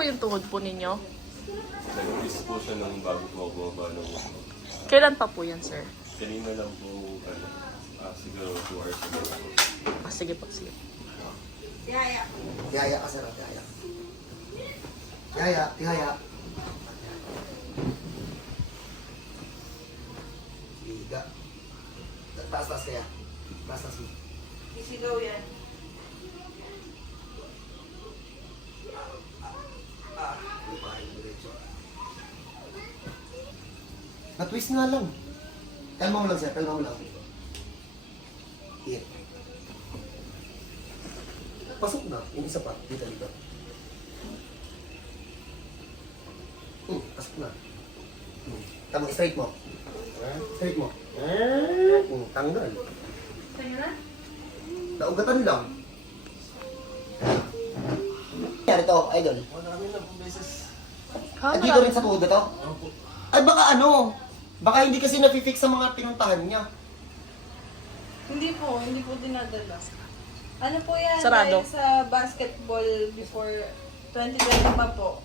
po yung tuhod po ninyo? Nag-twist po siya nung bago po ako bumaba ng uso. Kailan pa po yan, sir? Kanina lang po, siguro 2 hours ago. Ah, sige po, sige. Tihaya ka, sir. Tihaya. Tihaya. Tihaya. Higa. Taas-taas kaya. Taas-taas mo. Isigaw yan. Na-twist nga lang. Kalma mo lang, sir. Kalma mo lang. Here. Pasok na. Yung isa pa. Dito, dito. Pasok na. Tama, straight mo. Straight mo. Tanggal. Sa'yo na? Naugatan lang. Kaya ito, idol. Marami na po beses. At dito rin sa tuhod na to? Ay baka ano? Baka hindi kasi nafi-fix sa mga pinuntahan niya. Hindi po dinadala. Ano po yan? Sarado. Dahil sa basketball before 2020 pa po.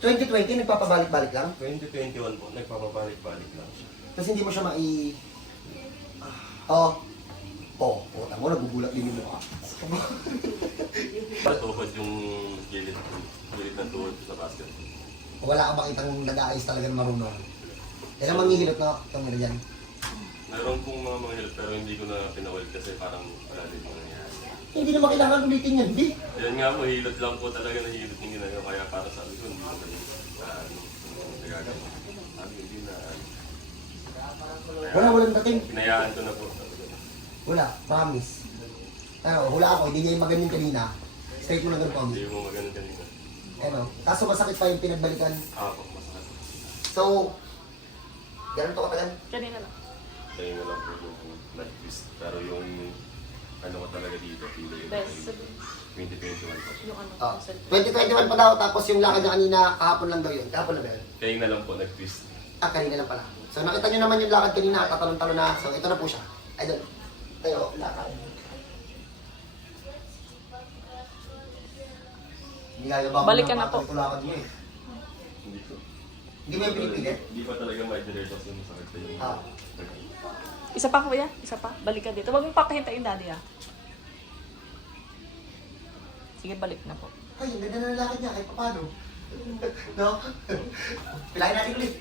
2020, nagpapabalik-balik lang? 2021 po, nagpapabalik-balik lang siya. Tapos hindi mo siya puta mo, nagugulat din yung mukha. Patuhod yung gilid ng tuhod sa basketball. Wala ka makitang nag-aayos talaga ng marunong. Yan ang manghihilot na itong nila dyan. Meron pong mga hilot pero hindi ko na pinawal kasi parang wala din mga nangyari. Hindi naman kailangan ulitin yan, hindi. Yan nga po, hilot lang po talaga na hilot yung ginagawa. Kaya para sa akin ko, hindi ko nagagawa. Sabi hindi na. Walang dating. Pinayaan ko na po. Wala, promise. Hula ako, hindi niya yung magaling kanina. Straight mo lang ganito. Hindi mo maganon kanina. Ano, kaso masakit pa yung pinagbalikan. Po, masakit. So, ganun to katagal. Kanina lang. Kaya mo lang po yung nag-twist. Pero yung ano ko talaga dito, pila yun. Best. 2021 po. Yung ano, Oh, yung cellphone. 2021 pa daw, tapos yung lakad niya kanina, kahapon lang daw yun. Kahapon lang ba yun? Kaya na lang po nag-twist. Kanina lang pala. So nakita niyo naman yung lakad kanina, tatalon-talon na. So ito na po siya. Idol. Tayo, lakad. Hindi kaya ba Balikan na po. Ito lakad mo eh. Hindi ko. Hindi mo yung pinipilit? Hindi pa talaga ma-generate kasi yung masakit pa yung... Ah. Isa pa, kuya. Isa pa. Balik ka dito. Huwag mong papahintayin, daddy, ah. Sige, balik na po. Ay, ang ganda na ng lakad niya. Kahit paano. No? Pilahin natin ulit.